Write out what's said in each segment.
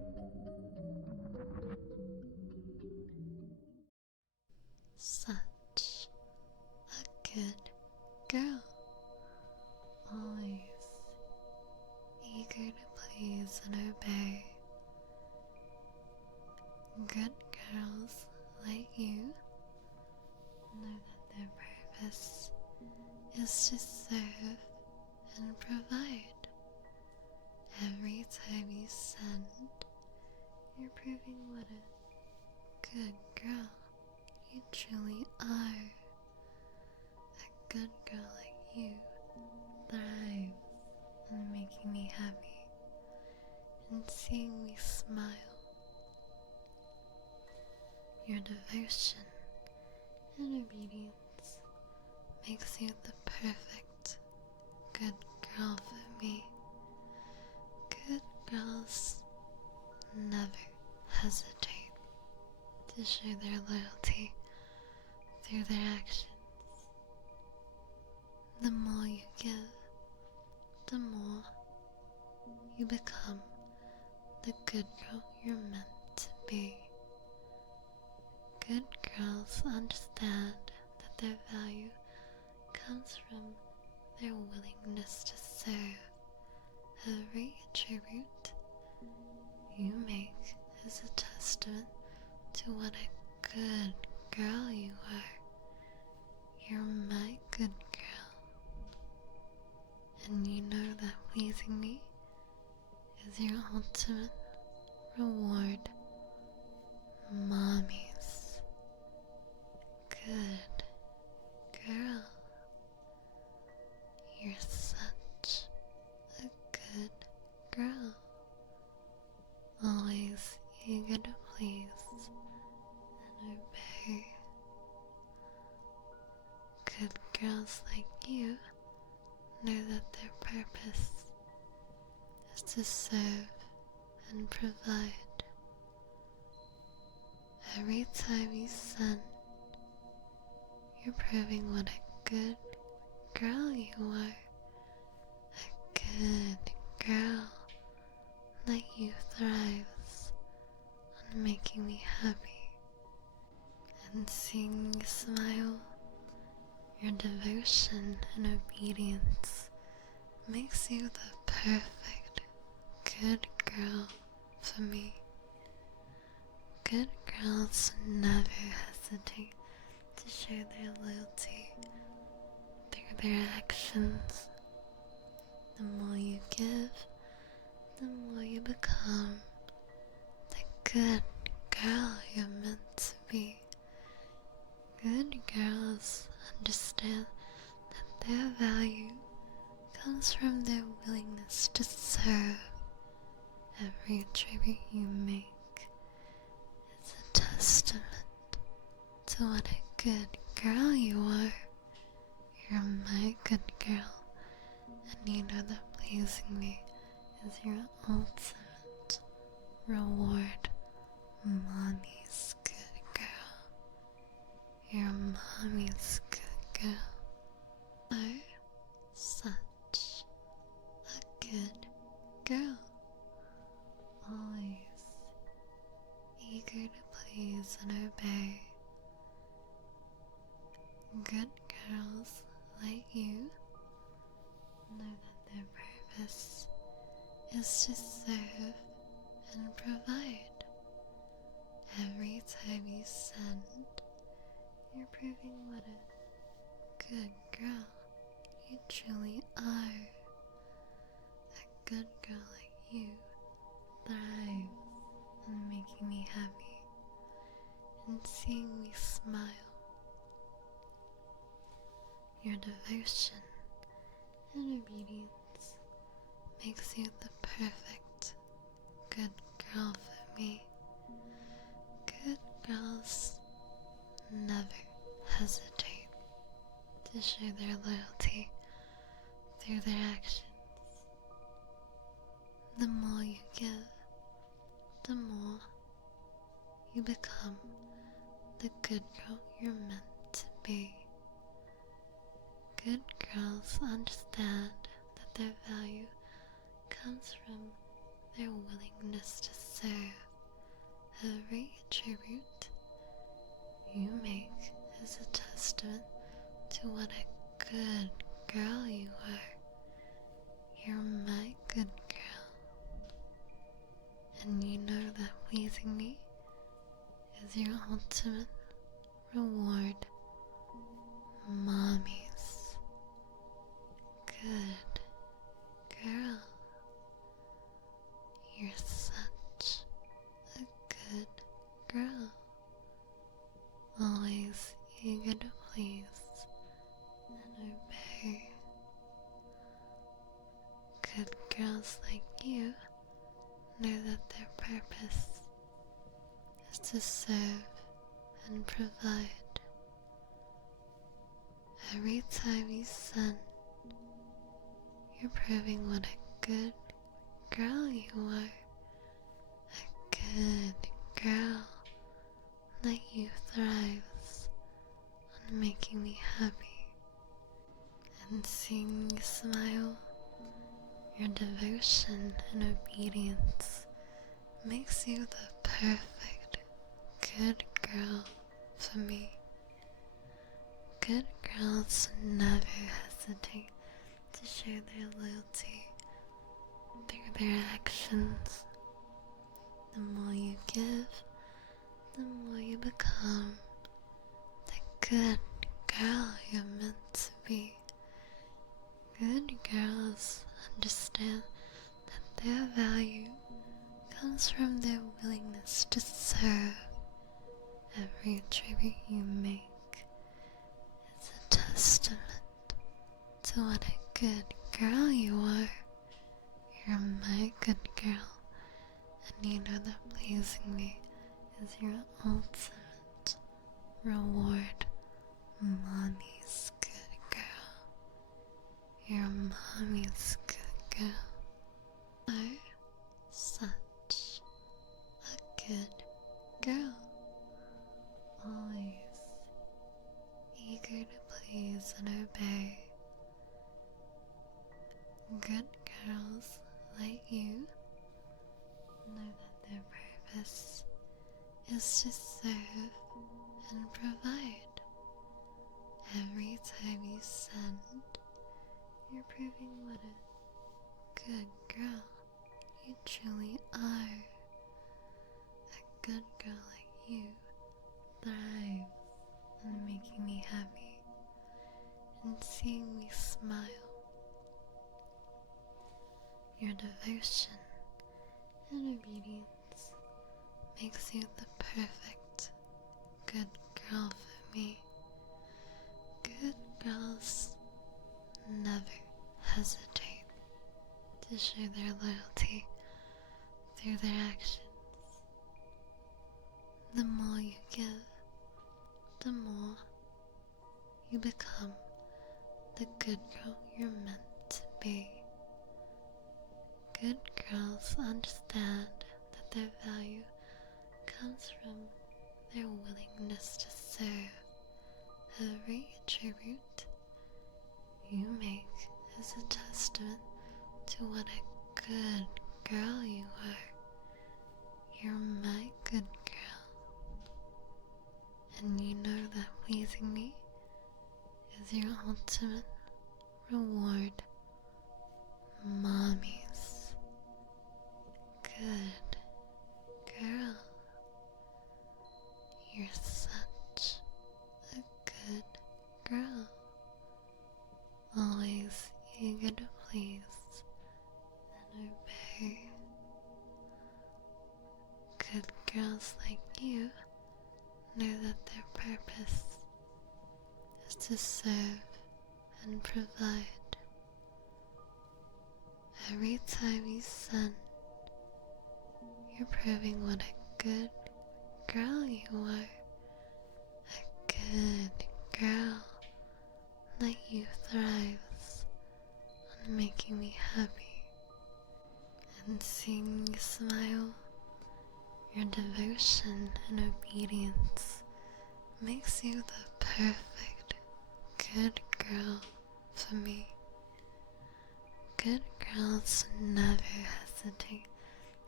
Such a good girl. Always eager to please and obey. Good girls like you know that their purpose is to serve and provide. Every time you send, you're proving what a good girl you truly are. A good girl like you thrives in making me happy and seeing me smile. Your devotion and obedience makes you the perfect good girl for me. Good girls never hesitate to show their loyalty through their actions. The more you give, the more you become the good girl you're meant to be. Good girls understand that their value comes from their willingness to serve. Every tribute you make is a testament to what a good girl you are. You're my good girl. And you know that pleasing me is your ultimate reward. Mommy's good girl. You're such a good girl. Always eager to please and obey. Good girls like you know that their purpose is to serve and provide. Every time you send, you're proving what a good girl you are. A good girl like you thrives on making me happy and seeing me smile. Your devotion and obedience makes you the perfect good girl for me. Good girls never hesitate to show their loyalty through their actions. The more you give, the more you become the good girl you're meant to be. Good girls understand that their value comes from their willingness to serve. Every tribute you make is a testament to what a good girl you are. You're my good girl, and you know that pleasing me is your ultimate reward. Mommy's good girl. You're mommy's good girl. Are such a good girl. Always eager to please and obey. Good girls like you know that their purpose is to serve and provide. Every time you send, you're proving what a good girl you truly are. A good girl like you thrives in making me happy and seeing me smile. Your devotion and obedience makes you the perfect good girl for me. Good girls never hesitate to show their loyalty through their actions. The more you give, the more you become the good girl you're meant to be. Good girls understand that their value comes from their willingness to deserve. Every tribute you make is a testament to what a good girl you are. You're my good girl. And you know that pleasing me is your ultimate reward. Mommy's good girl. You're such a good girl. Always eager to please and obey. Good girls like you know that their purpose is to serve and provide. Every time you send, you're proving what a good girl you are. A good girl that you thrives on making me happy. And seeing you smile, your devotion and obedience makes you the perfect good girl for me. Good girls never hesitate to show their loyalty through their actions. The more you give, the more you become the good girl you're meant to be. Good girls understand that their value comes from their willingness to serve. Every tribute you make is a testament to what a good girl you are. You're my good girl, and you know that pleasing me is your ultimate reward. Mommy's good girl. You're mommy's good girl. You're such a good girl. Always eager to please and obey. Good girls like you know that their purpose is to serve and provide. Every time you send, you're proving what a good girl you truly are. A good girl like you thrives on making me happy and seeing me smile. Your devotion and obedience makes you the perfect good girl for me. Good girls never hesitate to show their loyalty through their actions. The more you give, the more you become the good girl you're meant to be. Good girls understand that their value comes from their willingness to serve. Every tribute you make is a testament to what a good girl you are. You're my good girl, and you know that pleasing me is your ultimate reward. Mommy's good girl. You're such a good girl. Always eager to please and obey. Good girls like you know that their purpose is to serve and provide. Every time you send, you're proving what a good girl you are. A good girl that you thrives on making me happy. And seeing you smile, your devotion and obedience makes you the perfect good girl for me. Good girls never hesitate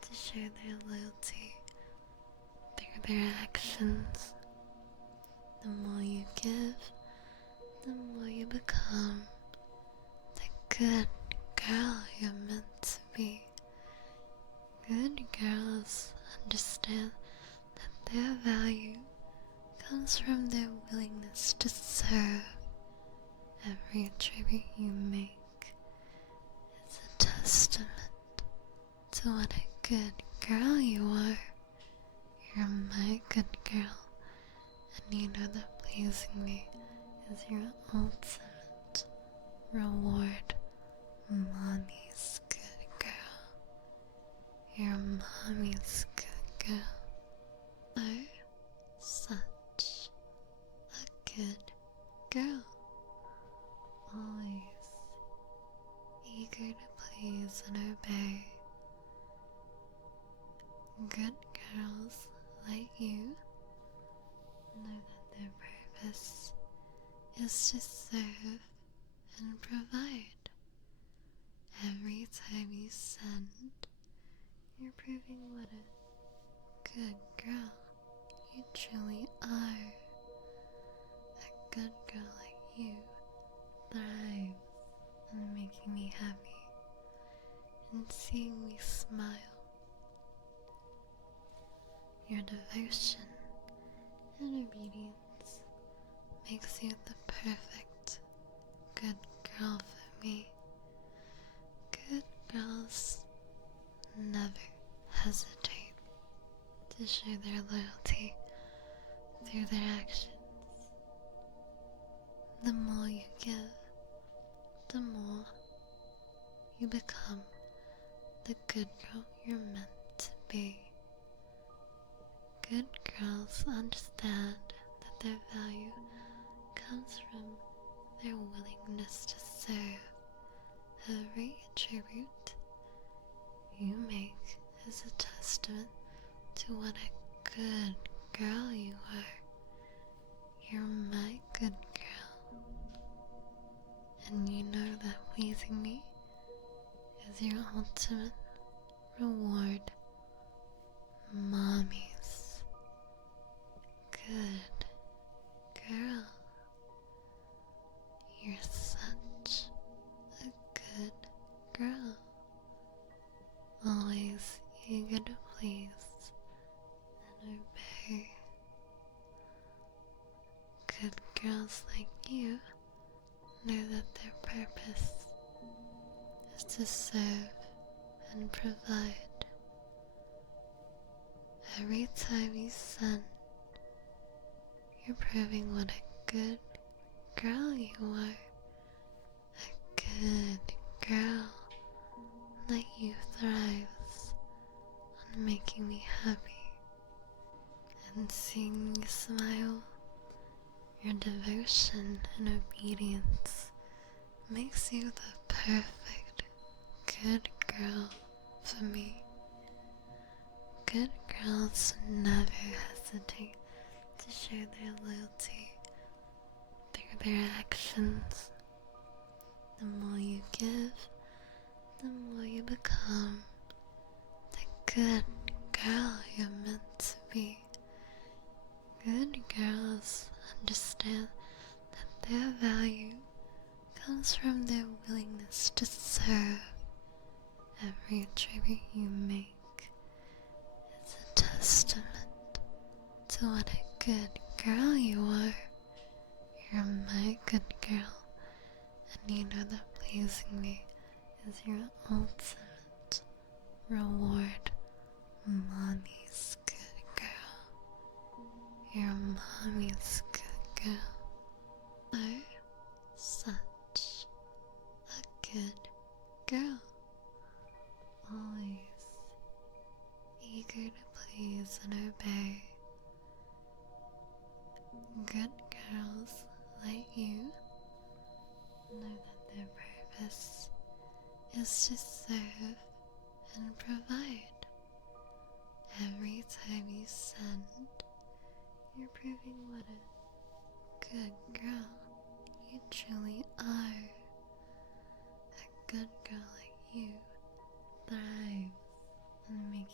to show their loyalty through their actions. The more you give, the more you become the good girl you're meant to be. Good girls understand that their value comes from their willingness to serve. Every tribute you make is a testament to what a good girl you are. You're my good girl, and you know that pleasing me is your ultimate reward. Mommy's good girl. You're mommy's good girl. You're such a good girl. Always eager to please and obey. Good girls like you know that their purpose is to serve and provide. Every time you send, you're proving what a good girl you truly are. A good girl like you thrives in making me happy and seeing me smile. Your devotion and obedience makes you the perfect good girl for me. Good girls never hesitate to show their loyalty through their actions. The more you give, the more you become the good girl you're meant to be. Good girls understand that their value comes from their willingness to serve. Every tribute you make is a testament to what a good girl you are. You're my good girl, and you know that pleasing me is your ultimate reward. Mommy's good girl. You're such a good girl. Always eager to please and obey. Good girls like you know that their purpose is to serve and provide. Every time you send, you're proving what a good girl you are. A good girl like you thrives on making me happy and seeing me smile. Your devotion and obedience makes you the perfect good girl for me. Good girls never hesitate to show their loyalty through their actions. The more you give, the more you become the good girl you're meant to be. Good girls understand that their value comes from their willingness to serve. Every tribute you make is a testament to what a good girl you are. You're my good girl, and you know that pleasing me is your ultimate reward. Mommy's good girl. You're mommy's good girl. You're such a good girl. Always eager to please and obey. Good girls like you know that their purpose is to serve and provide. Every time you send, you're proving what a good girl you truly are. A good girl like you thrives on making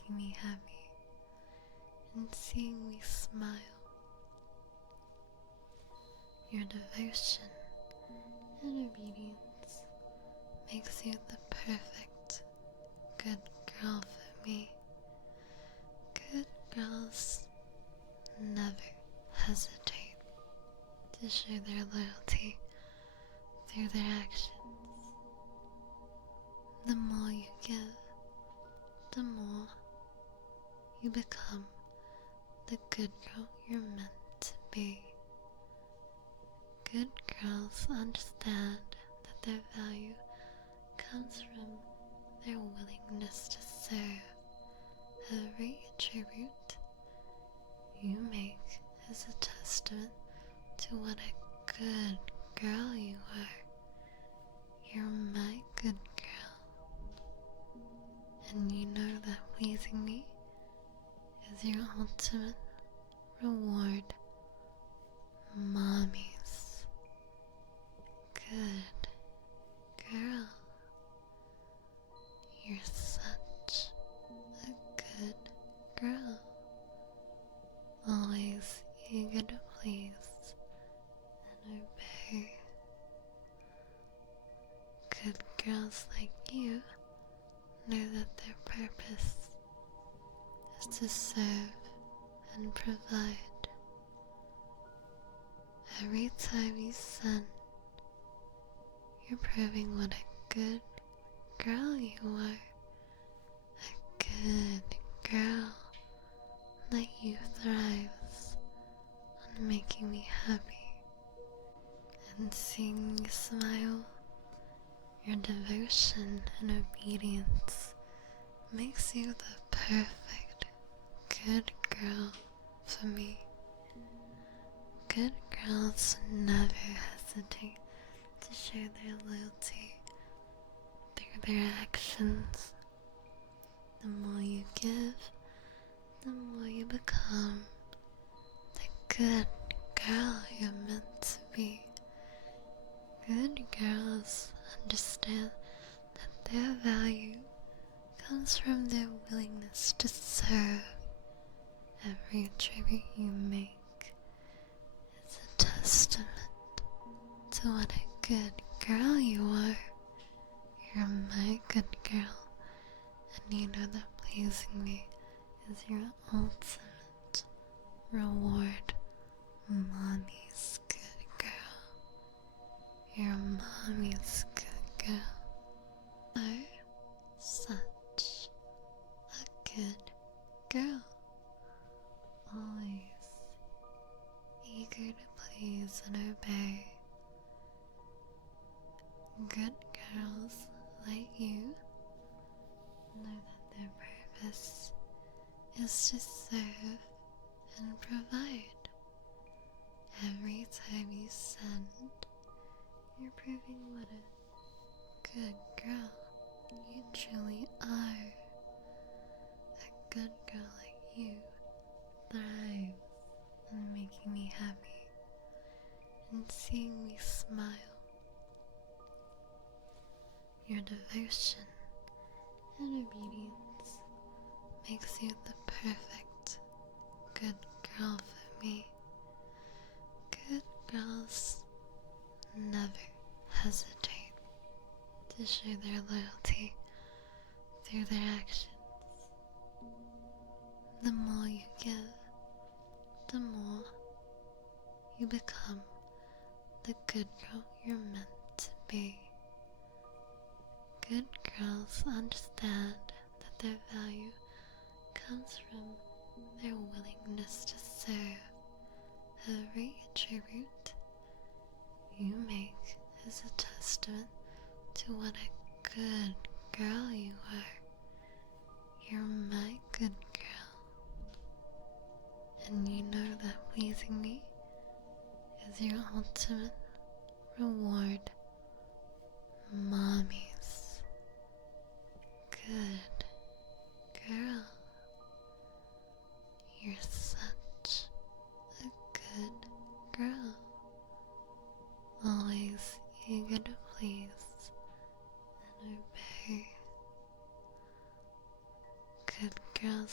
making me happy and seeing me smile. Your devotion and obedience makes you the perfect good girl for me. Good girls never hesitate to show their loyalty through their actions. The more you give, the more you become the good girl you're meant to be. Good girls understand that their value comes from their willingness to serve. Every tribute you make is a testament to what a good girl you are. You're my good girl. And you know that pleasing me is your ultimate reward. Mommy's good girl. You're such a good girl. Always eager to please and obey. Good girls like you know that their purpose is to serve and provide. Every time you send, you're proving what a good girl you are. A good girl that you thrives on making me happy and seeing you smile. Your devotion and obedience makes you the perfect good girl for me. Good girls never hesitate to show their loyalty through their actions. The more you give, the more you become the good girl you're meant to be. Good girls understand that their value comes from their willingness to serve. Every tribute you make is a testament to what a good girl you are. You're my good girl, and you know that pleasing me is your ultimate reward. Mommy's good girl. You're mommy's good girl. You're such a good girl. Always eager to please and obey. Good girls like you know that their purpose is to serve and provide. Every time you send, you're proving what a good girl you truly are. A good girl like you thrives on making me happy and seeing me smile. Your devotion and obedience makes you the perfect good girl for me. Good girls never hesitate to show their loyalty through their actions. The more you give, the more you become the good girl you're meant to be. Good girls understand that their value comes from their willingness to serve. Every tribute you make is a testament to what a good girl you are. You're my good girl, and you know that pleasing me is your ultimate reward. Mommy's good girl. You're such a good girl. Always eager to please and obey. Good girls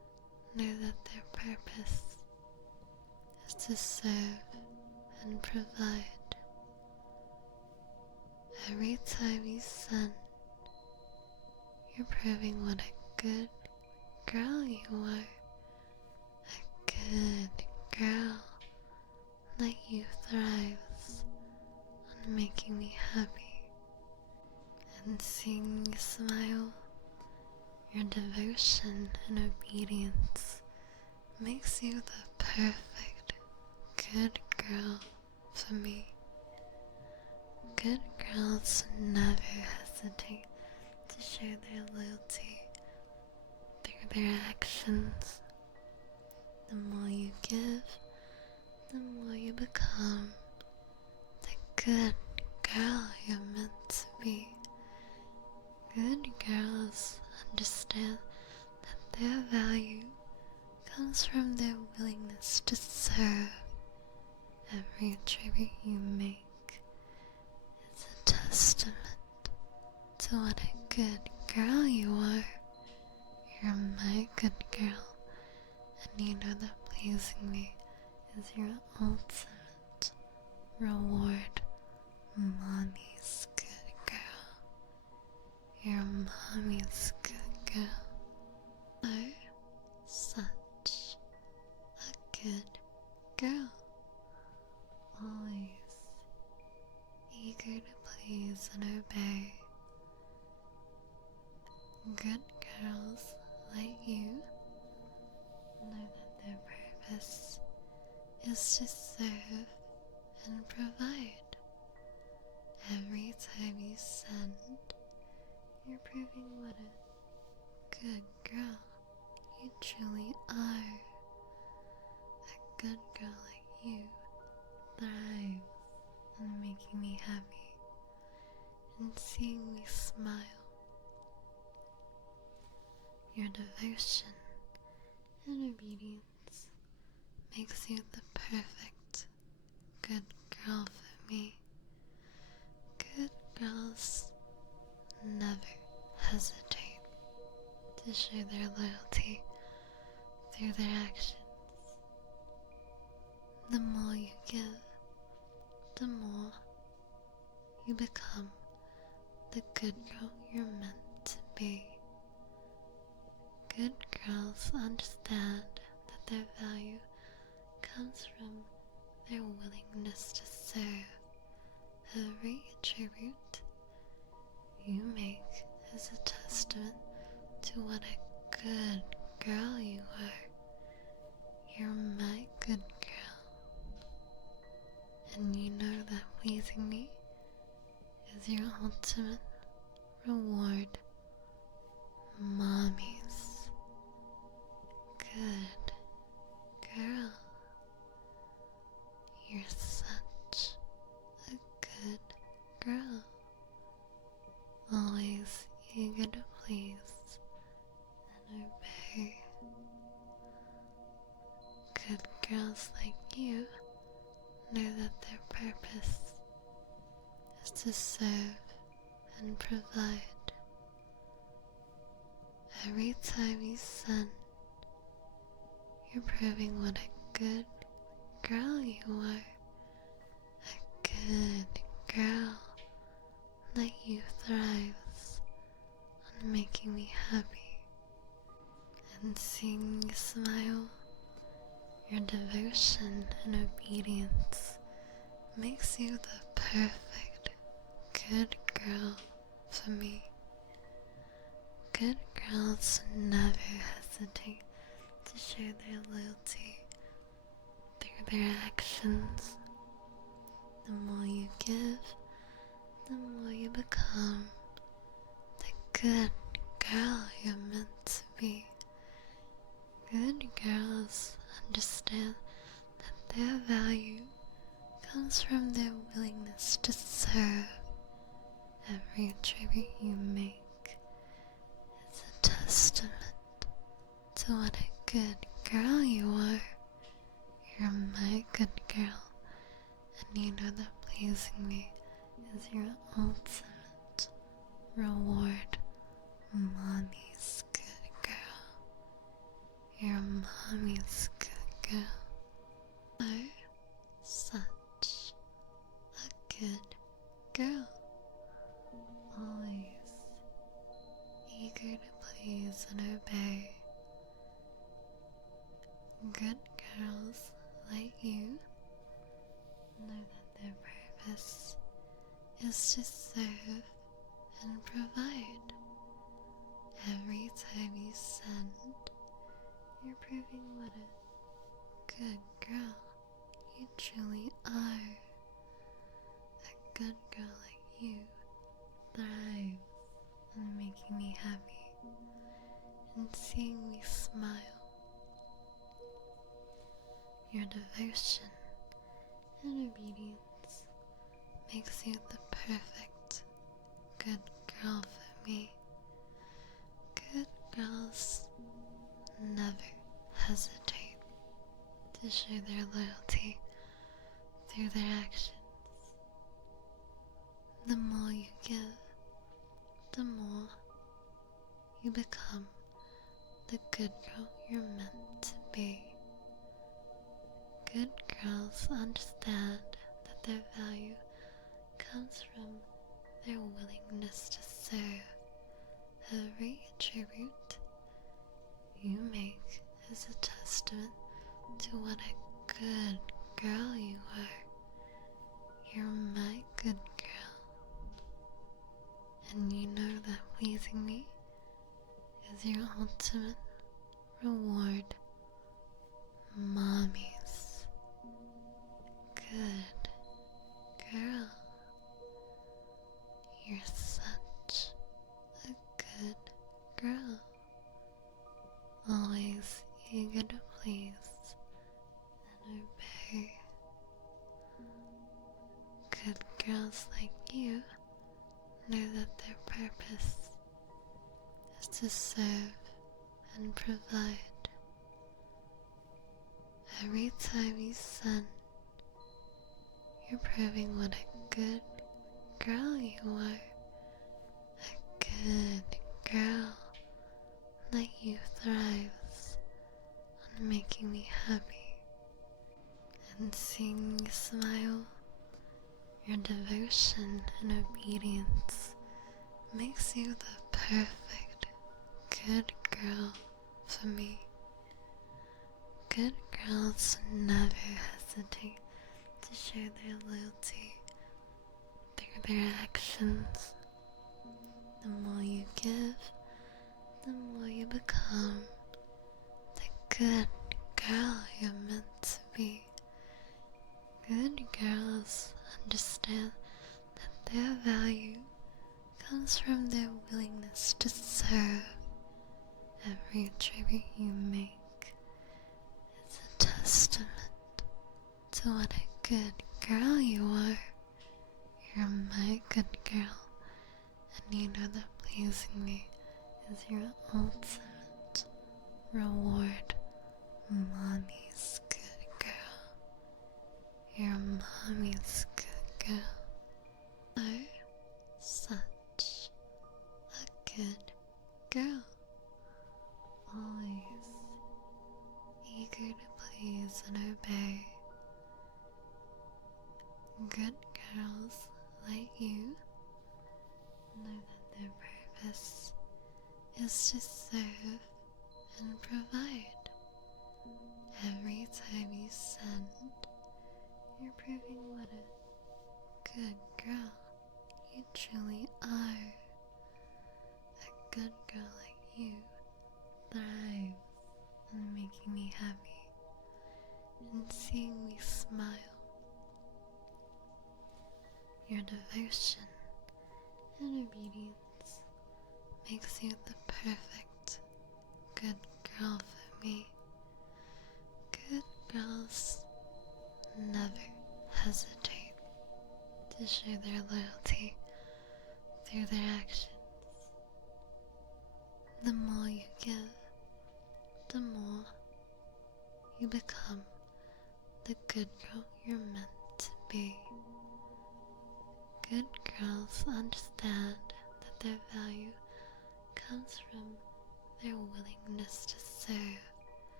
know that their purpose is to serve and provide. Every time you send, you're proving what a good girl you are. A good girl that you thrives on making me happy. And seeing you smile, your devotion and obedience makes you the perfect good girl for me. Good girls never hesitate to show their loyalty through their actions. The more you give, the more you become the good girl you're meant to be. Good girls understand that their value comes from their willingness to serve. Every tribute you make is a testament to what a good girl you are. You're my good girl, and you know that pleasing me is your ultimate reward. Mommy's good girl. You're mommy's good girl. You're such a good girl. Always eager to please and obey. Good girls like you know that their purpose is to serve and provide. Every time you send, you're proving what a good girl you truly are. A good girl like you thrives on making me happy and seeing me smile. Your devotion and obedience makes you the perfect good girl for me. Good girls never hesitate to show their loyalty through their actions. The more you give, the more you become the good girl you're meant to be. Good girls understand that their value comes from their willingness to serve. Every tribute you make is a testament to what a good girl you are. You're my good girl, and you know that pleasing me is your ultimate reward. Mommy's good girl. You're such a good girl. Always eager to please and obey. Good girls like you know that their purpose is to serve and provide. Every time you send, you're proving what a good girl you are. A good girl that you thrives on making me happy and seeing you smile. Your devotion and obedience makes you the perfect good girl for me. Good girls never hesitate to show their loyalty through their actions. The more you give, the more you become the good girl you're meant to be. Good girls understand that their value comes from their willingness to serve. Every tribute you make is a testament to what a good girl you are. You're my good girl, and you know that pleasing me is your ultimate reward. Mommy's good girl. Your mommy's good girl. You're such a good girl. Always eager to please and obey. Good girls like you know that their purpose is to serve and provide. Every time you send, you're proving what a good girl you truly are. A good girl like you thrives on making me happy and seeing me smile. Your devotion and obedience makes you the perfect good girl for me. Good girls never hesitate to show their loyalty through their actions. The more you give, the more you become the good girl you're meant to be. Good girls understand that their value comes from their willingness to serve. Every tribute you make is a testament to what a good girl you are. You're my good girl, and you know that pleasing me is your ultimate reward. Mommy's good girl. You're such a good girl. Always eager to please and obey. Good girls like you know that their purpose is to serve and provide. Every time you send, you're proving what a good girl you are. A good girl like you thrives on making me happy and seeing me smile. Your devotion and obedience makes you the perfect good girl for me. Good girls never hesitate to show their loyalty through their actions. The more you give, the more you become the good girl you're meant to be. Good girls understand that their value comes from their willingness to serve. Every tribute you make is a testament to what a good girl you are. You're my good girl, and you know that pleasing me is your ultimate reward. Mommy's good girl. You're mommy's good girl. You're such a good girl. Always eager to please and obey. Good girls like you know that their purpose is to serve and provide. Every time you send, you're proving what a good girl you truly are. A good girl like you thrives on making me happy and seeing me smile. Your devotion and obedience makes you the perfect good girl for me. Good girls never hesitate to show their loyalty through their actions. The more you give, the more you become the good girl you're meant to be. Good girls understand that their value comes from their willingness to serve.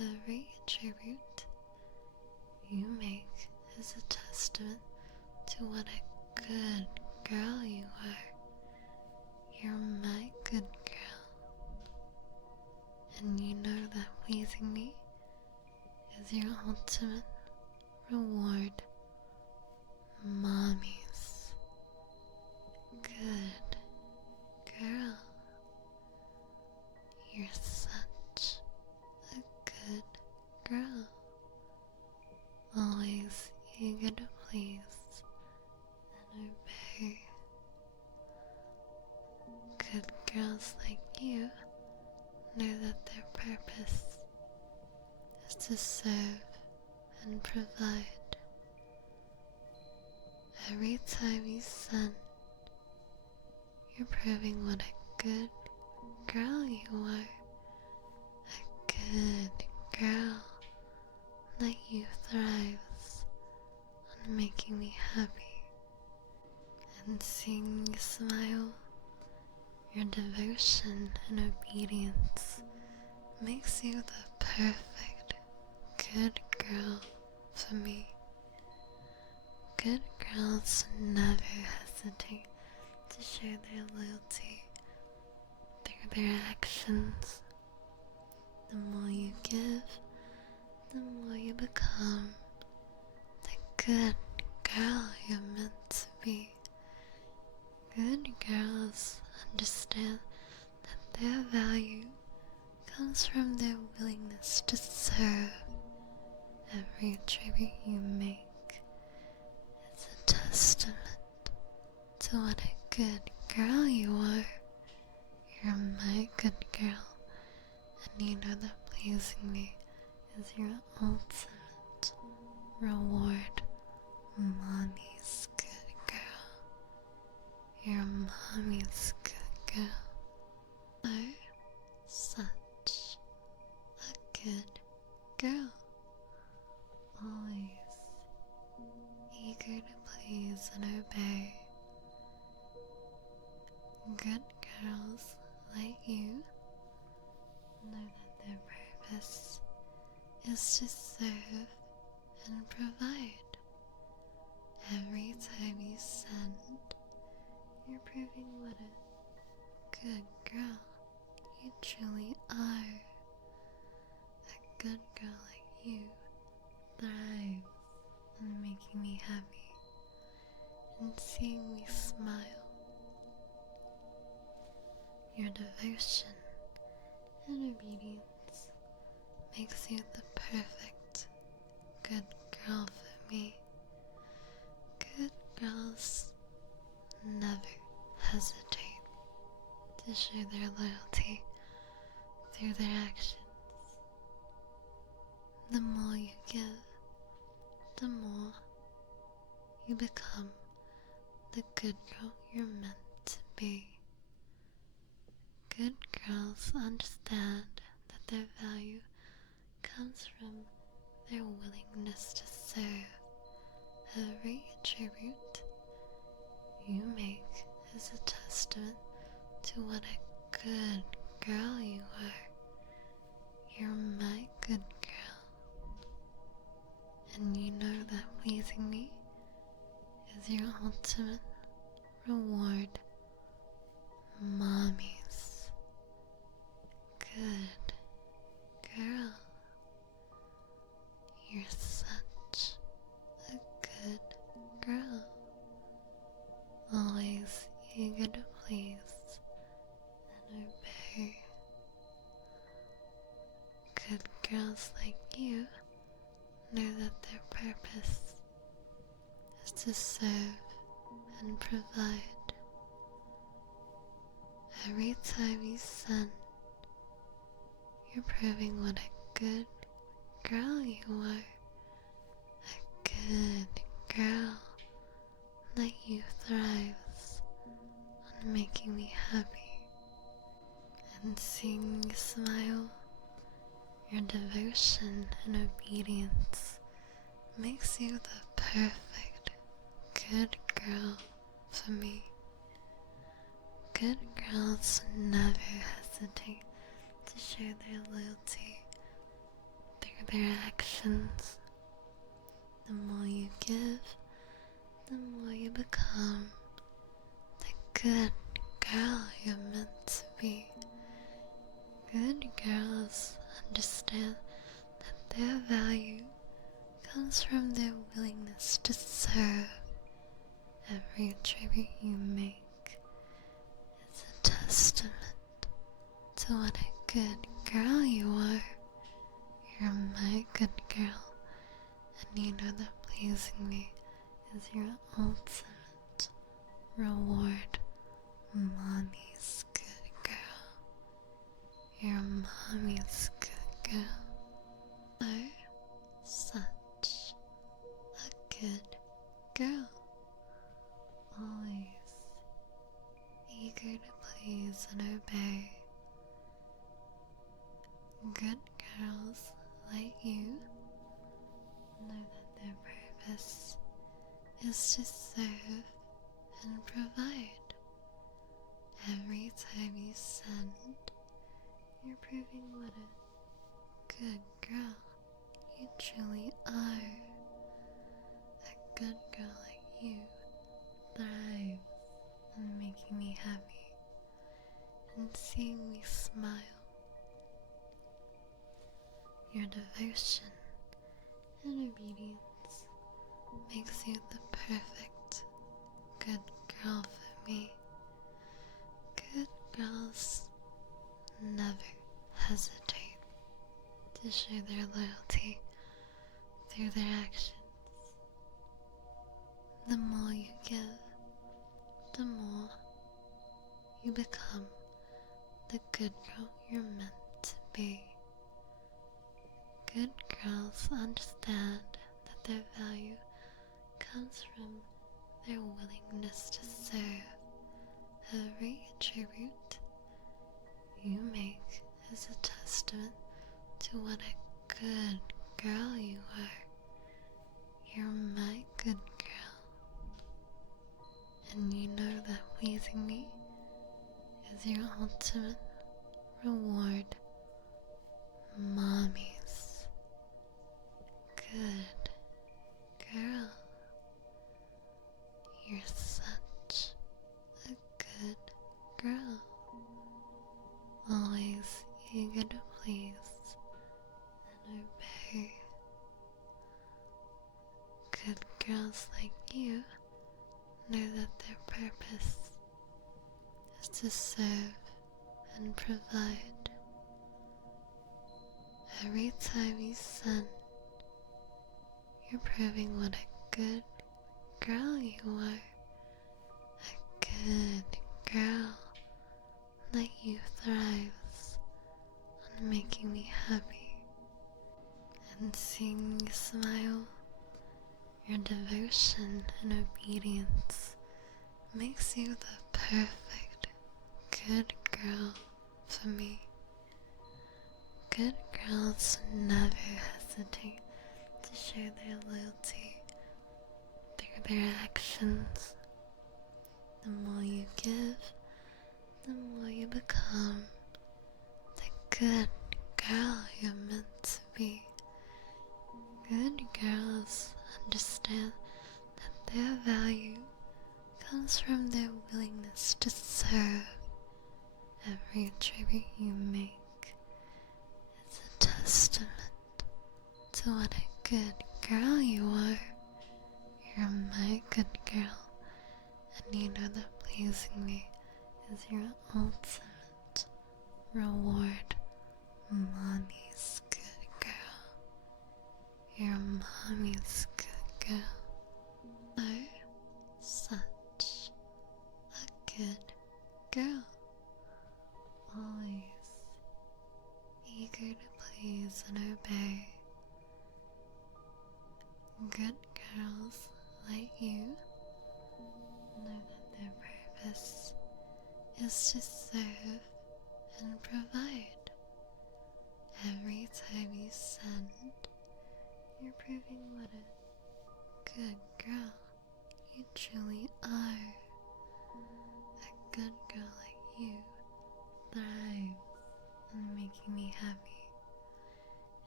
Every tribute you make is a testament to what a good girl you are. You're my good girl. And you know that pleasing me is your ultimate reward. Mommy's good girl. You're such a good girl. Always eager to please and obey. Good girls like you know that their purpose is to serve and provide. Every time you send, you're proving what a good girl you are. A good girl that you thrives on making me happy. And seeing you smile, your devotion and obedience makes you the perfect good girl for me. Good girls never hesitate to show their loyalty through their actions. The more you give, the more you become the good girl you're meant to be. Good girls understand that their value comes from their willingness to serve. Every tribute you make is a testament to what a good girl you are. You're my good girl, and you know that pleasing me is your ultimate reward. Mommy's good girl. You're mommy's good girl. You're such a good girl. Always eager to please and obey. Good girls like you know that their purpose is to serve and provide. Every time you send, you're proving what a good girl you truly are. A good girl like you thrives on making me happy and seeing me smile. Your devotion and obedience makes you the perfect good girl for me. Good girls never hesitate to show their loyalty through their actions. The more you give, the more you become the good girl you're meant to be. Good girls understand that their value comes from their willingness to serve. Every tribute you make is a testament to what a good girl you are. You're my good girl, and you know that pleasing me is your ultimate reward. Mommy's good girl. You're such a good girl. Always eager to please and obey. Good girls like you know that their purpose is to serve and provide. Every time you send, you're proving what a good girl you are. A good girl that you thrives on making me happy and seeing you smile. Your devotion and obedience makes you the perfect good girl for me. Good girls never hesitate to show their loyalty their actions. The more you give, the more you become the good girl you're meant to be. Good girls understand that their value comes from their willingness to serve. Every tribute you make is a testament to what a good girl you are. You're my good girl, and you know that pleasing me is your ultimate reward. Mommy's good girl. You're mommy's good girl. You're such a good girl. Always eager to please and obey. Good girls like you know that their purpose is to serve and provide. Every time you send, you're proving what a good girl you truly are. A good girl like you thrives on making me happy and seeing me smile. Your devotion and obedience makes you the perfect good girl for me. Good girls never hesitate to show their loyalty through their actions. The more you give, the more you become the good girl you're meant to be. Good girls understand that their value comes from their willingness to serve. Every tribute you make is a testament to what a good girl you are. You're my good girl, and you know that pleasing me is your ultimate reward. Mommy's good girl. You're such a good girl. Always eager to please and obey. Good girls like you know that their purpose is to serve and provide. Every time you send, you're proving what a good girl you are. A good girl like you thrives on making me happy and seeing me smile. Your devotion and obedience makes you the perfect good girl for me. Good girls never hesitate to show their loyalty through their actions. The more you give, the more you become the good girl you're meant to be. Good girls understand that their value comes from their willingness to serve. Every tribute you make is a testament to what a good girl you are. You're my good girl, and you know that pleasing me is your ultimate reward. Mommy's good girl. You're mommy's good girl. You're such a good girl. Always eager to please and obey. Good girls like you know that their purpose is to serve and provide. Every time you send, you're proving what a good girl you truly are. A good girl like you thrives on making me happy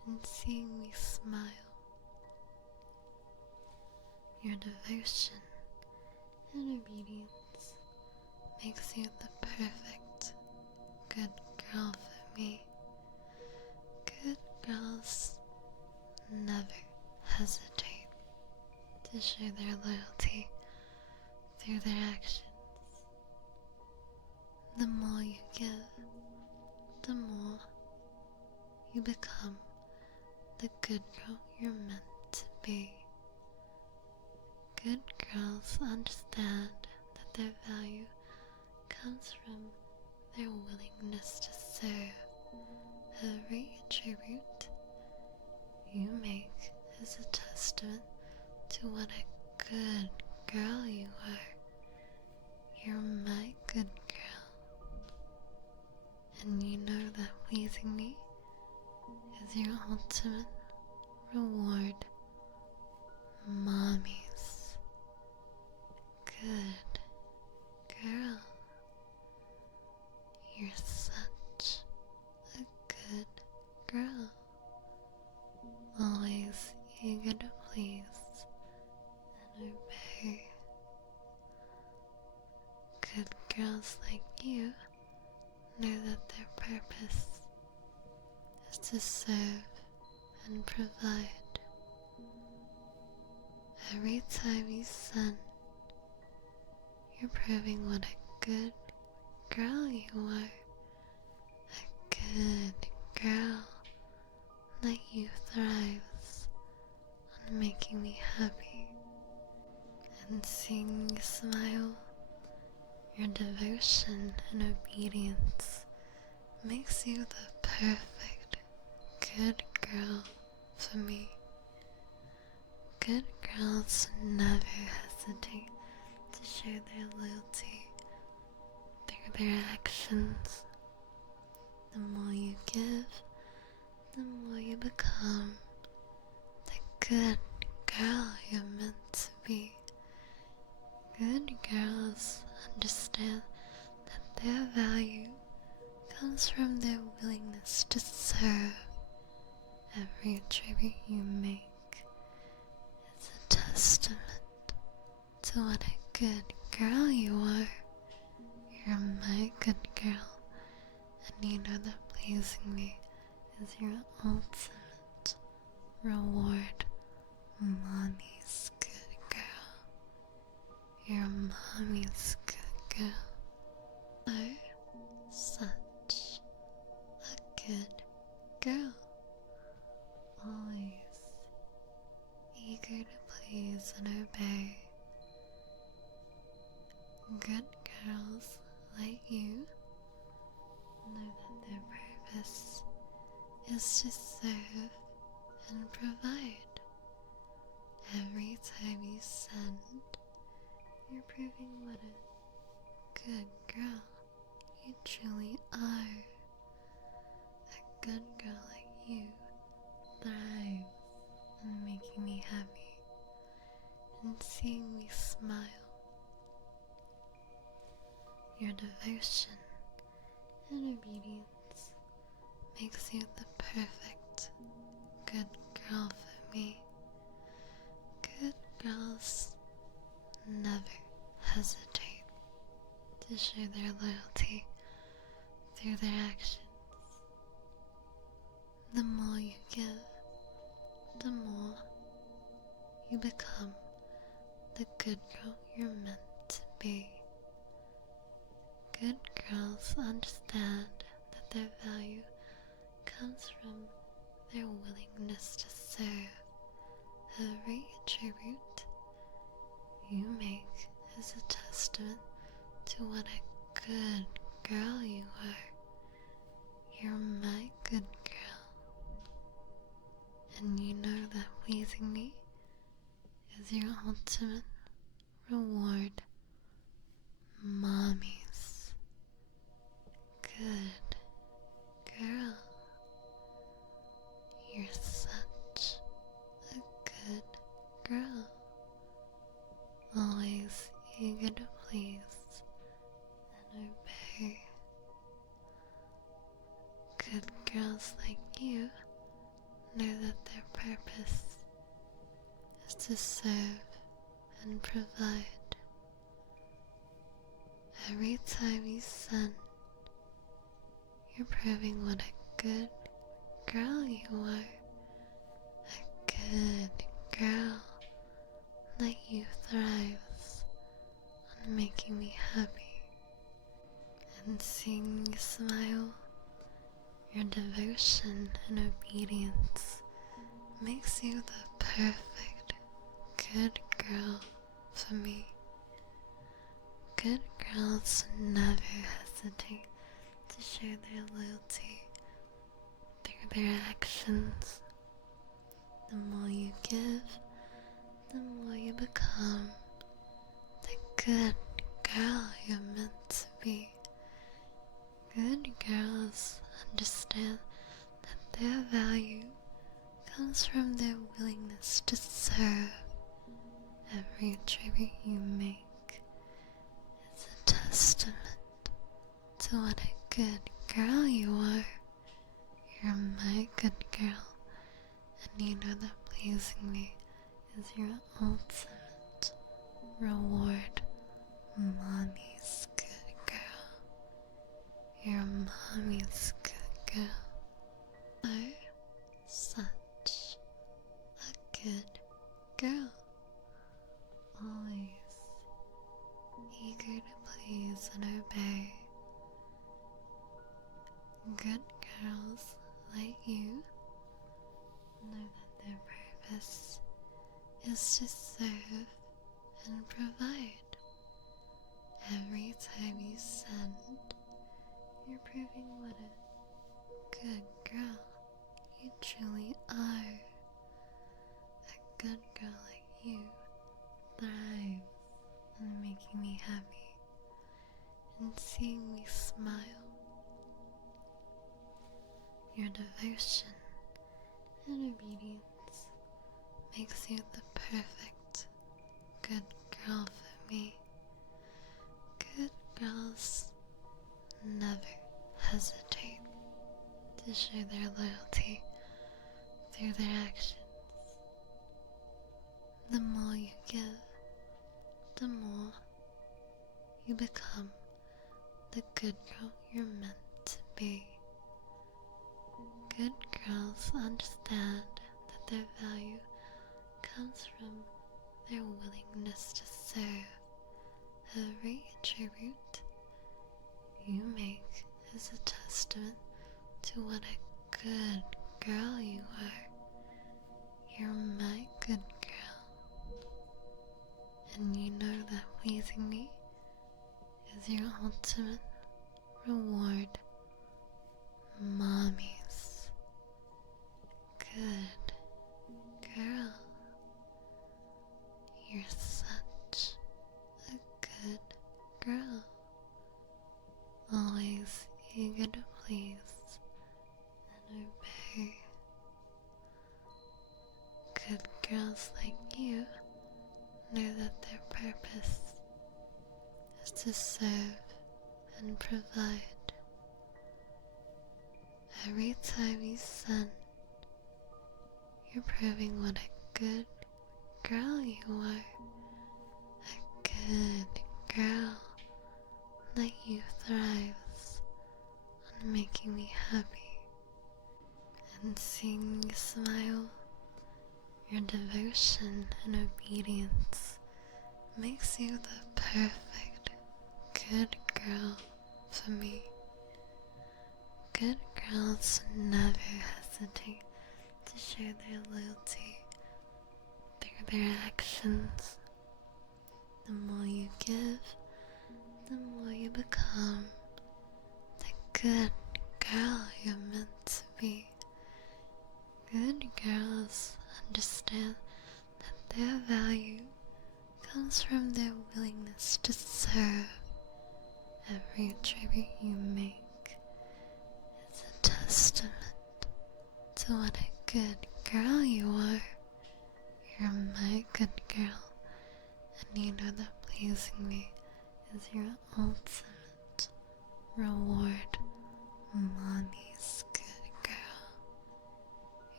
and seeing me smile. Your devotion and obedience makes you the perfect good girl for me. Good girls never hesitate to show their loyalty through their actions. The more you give, the more you become the good girl you're meant to be. Good girls understand that their value comes from their willingness to serve. Every tribute you make is a testament to what a good girl you are. You're my good girl. And you know that pleasing me is your ultimate reward. Mommy's good girl. You're such a good girl. Always eager to please and obey. Good girls like you know that their purpose is to serve and provide. Every time you send, you're proving what a good girl you are. A good girl like you thrives on making me happy and seeing you smile. Your devotion and obedience makes you the perfect good girl for me. Good girls never hesitate to show their loyalty through their actions. The more you give, the more you become the good girl you're meant to be. Good girls understand that their value comes from their willingness to serve. Every tribute you make is a testament to what a good girl you are. You're my good girl, and you know that pleasing me is your ultimate reward. Mommy's good girl. You're mommy's good girl. You're such a good girl. Always eager to please and obey. Good girls like you know that their purpose is to serve and provide. Every time you send, you're proving what a good girl you truly are. A good girl like you thrives on making me happy and seeing me smile. Your devotion and obedience makes you the perfect good girl for me. Good girls never hesitate to show their loyalty through their actions. The more you give, the more you become the good girl you're meant to be. Good girls understand that their value comes from their willingness to serve. Every tribute you make is a testament to what a good girl you are. You're my good girl, and you know that pleasing me is your ultimate reward. Mommy's good girl. You're such a good girl. Always eager to please and obey. Good girls like you know that their purpose is to serve and provide. Every time you send, you're proving what a good girl you are. A good girl that you thrives on making me happy. And seeing you smile, your devotion and obedience makes you the perfect good girl for me. Good girls never hesitate to show their loyalty through their actions. The more you give, the more you become the good girl you're meant to be. Good girls understand that their value comes from their willingness to serve. Every tribute you make is a testament to what a good girl you are. You're my good girl, and you know that pleasing me is your ultimate reward. Mommy's good girl. You're mommy's good girl. You're such a good girl. Always eager to please and obey. Good girls like you know that their purpose is to serve and provide. Every time you send, you're proving what a good girl you truly are. A good girl like you thrives on making me happy and seeing me smile. Your devotion and obedience makes you the perfect good girl for me. Good girls never hesitate to show their loyalty through their actions. The more you give, the more you become the good girl you're meant to be. Good girls understand that their value comes from their willingness to serve. Every tribute you make is a testament to what a good girl you are. You're my good girl, and you know that pleasing me is your ultimate reward. Mommy's good girl. You're such a good girl. Always eager to please and obey. Good girls like you know that their purpose is to serve and provide. Every time you send, you're proving what a good girl you are. A good girl that you thrives on making me happy and seeing you smile. Your devotion and obedience makes you the perfect good girl for me. Good girls never hesitate to show their loyalty through their actions. The more you give, the more you become the good girl you're meant to be. Good girls understand that their value comes from their willingness to serve. Every tribute you make is a testament to what a good girl you are. You're my good girl, and you know that pleasing me is your ultimate reward. Mommy's good girl.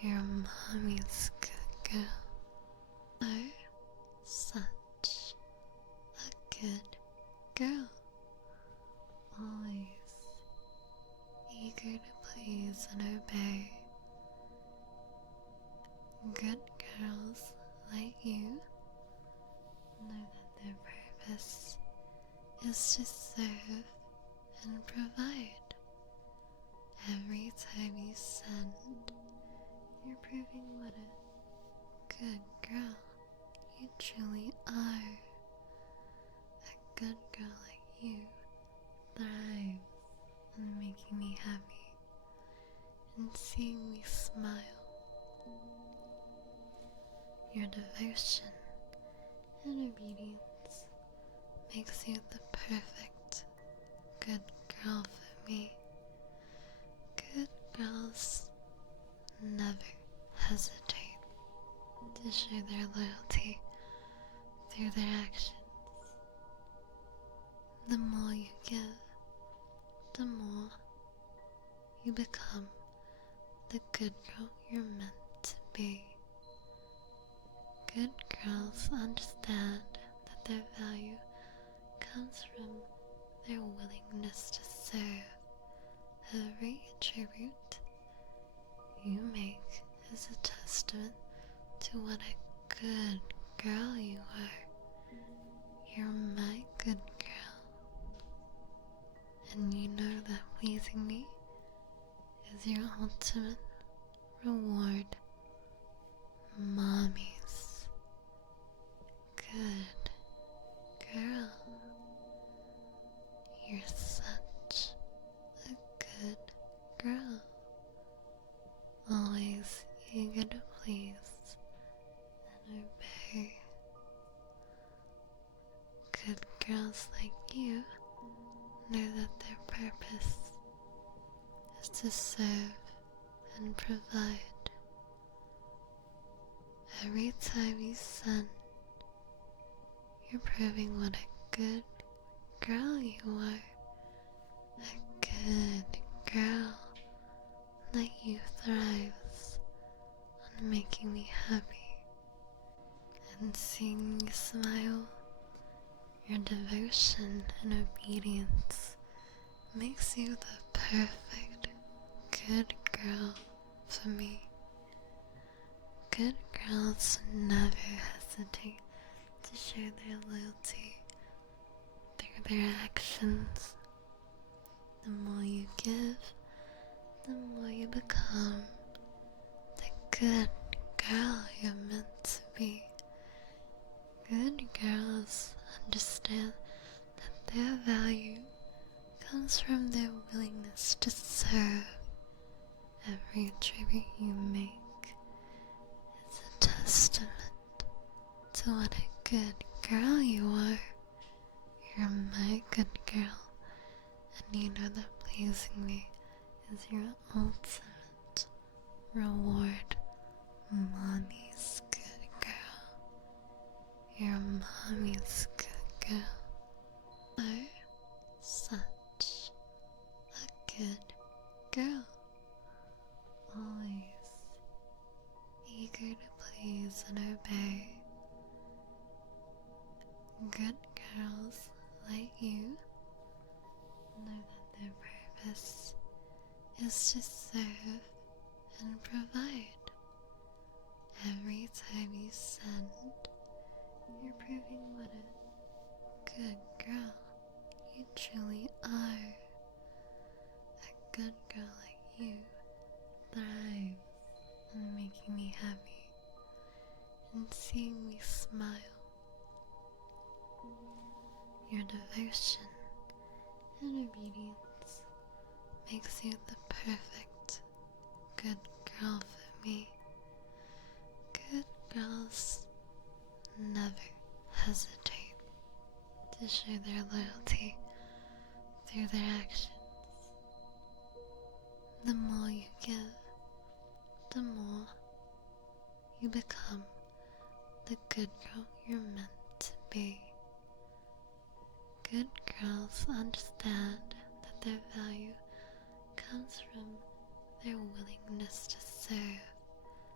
Your mommy's good girl. Are such a good girl. Always eager to please and obey. Good girls like you know that their purpose is to serve and provide. Every time you send, you're proving what a good girl you truly are. A good girl like you thrives on making me happy and seeing me smile. Your devotion and obedience makes you the perfect good girl for me. Good girls never hesitate to show their loyalty through their actions. The more you give, the more you become the good girl you're meant to be. Good girls understand that their value comes from their willingness to serve. Every tribute you make is a testament to what a good girl you are. You're my good girl. And you know that pleasing me is your ultimate reward. Mommy's good girl. You're such a good girl. Always eager to please and obey. Good girls like you know that their purpose is to serve and provide. Every time you send, you're proving what a good girl you are. A good girl like you thrives on making me happy and seeing me smile. Your devotion and obedience makes you the perfect good girl for me. Good girls never hesitate to show their loyalty through their actions. The more you give, the more you become the good girl you're meant to be. Good girls understand that their value comes from their willingness to serve. Every tribute you make is a testament to what a good girl you are. You're my good girl, and you know that pleasing me is your ultimate reward. Mommy's good girl. You're mommy's good girl. Are such a good girl. Always eager to please and obey. Good girls like you know that their purpose is to serve and provide. Every time you send, you're proving what a good girl you truly are. A good girl like you thrives on making me happy and seeing me smile. Your devotion and obedience makes you the perfect good girl for me. Good girls never hesitate to show their loyalty through their actions. The more you give, the more you become the good girl you're meant to be. Good girls understand that their value comes from their willingness to serve.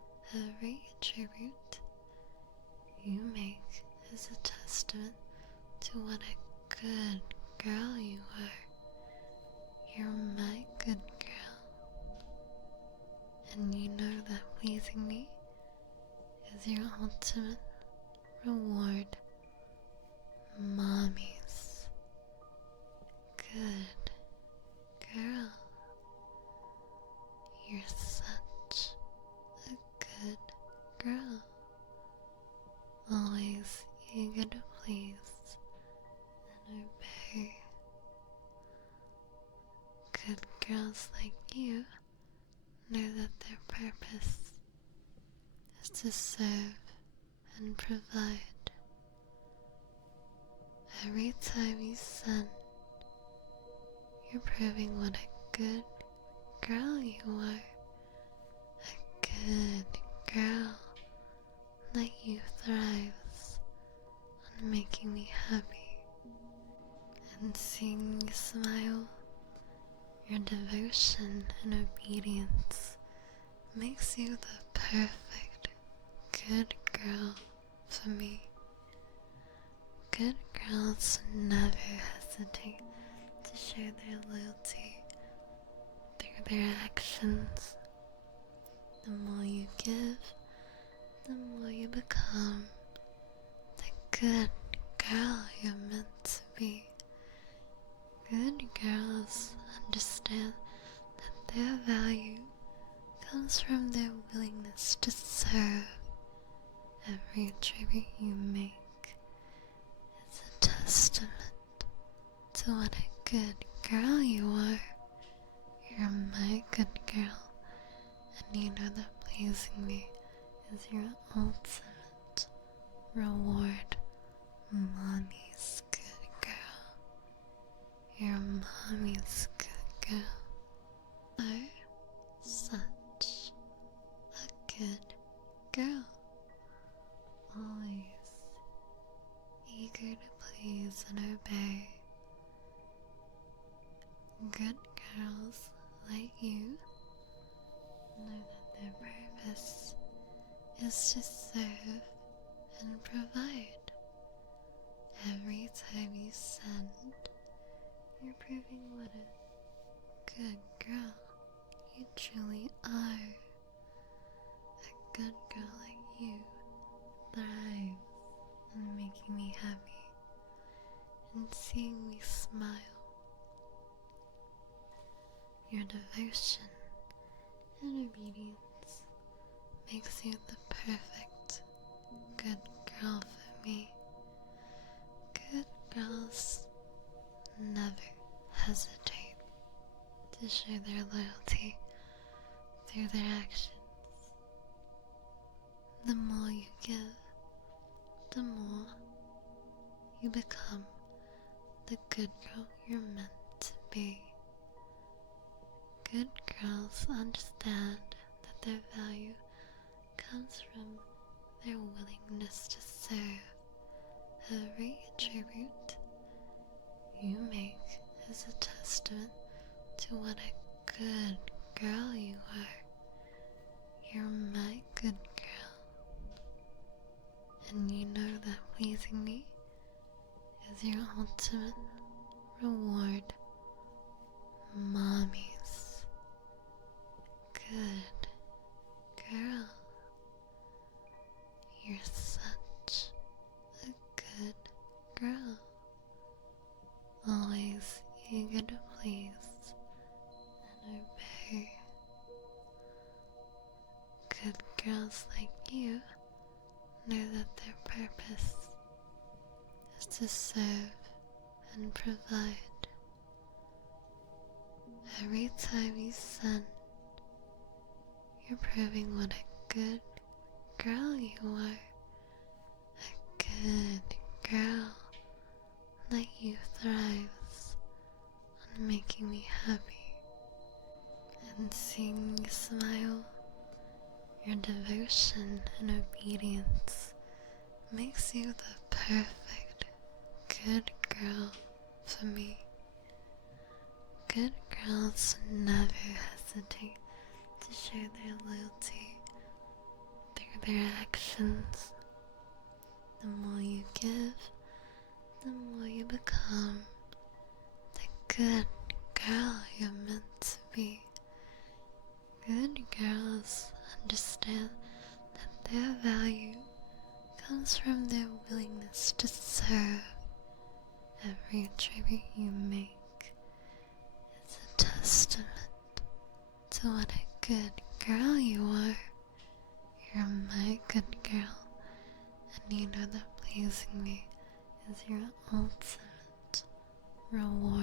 Every tribute you make is a testament to what a good girl you are. You're my good girl. And you know that pleasing me is your ultimate reward. Mommy's good girl. You're such a good girl. Always eager to please and obey. Good girls like you know that their purpose is to serve and provide. Every time you sin, you're proving what a good girl you are. A good girl that you thrives on making me happy. And seeing you smile, your devotion and obedience makes you the perfect good girl for me. Good girls never hesitate to show their loyalty through their actions. The more you give, the more you become the good girl you're meant to be. Good girls understand that their value comes from their willingness to serve. Every tribute you make is a testament to what a good girl you are. You're my good girl, and you know that pleasing me is your ultimate reward. Mommy's good girl. You're mommy's good girl. You're such a good girl. Always eager to please and obey. Good girls like you know that their purpose is to serve and provide. Every time you send, you're proving what a good girl you truly are. A good girl like you thrives on making me happy and seeing me smile. Your devotion and obedience makes you the perfect good girl for me. Good girls never hesitate to show their loyalty through their actions. The more you give, the more you become the good girl you're meant to be. Good girls understand that their value comes from their willingness to serve. Every tribute you make is a testament to what a good girl you are. You're my good girl, and you know that pleasing me is your ultimate reward. Mommy's good girl. You're such a good girl. Always eager to please and obey. Good girls like you know that their purpose is to serve and provide. Every time you send, you're proving what a good girl you are. A good girl that you thrives on making me happy and seeing you smile. Your devotion and obedience makes you the perfect good girl for me. Good girls never hesitate to show their loyalty their actions. The more you give, the more you become the good girl you're meant to be. Good girls understand that their value comes from their willingness to serve. Every tribute you make is a testament to what a good girl you are. You're my good girl, and you know that pleasing me is your ultimate reward.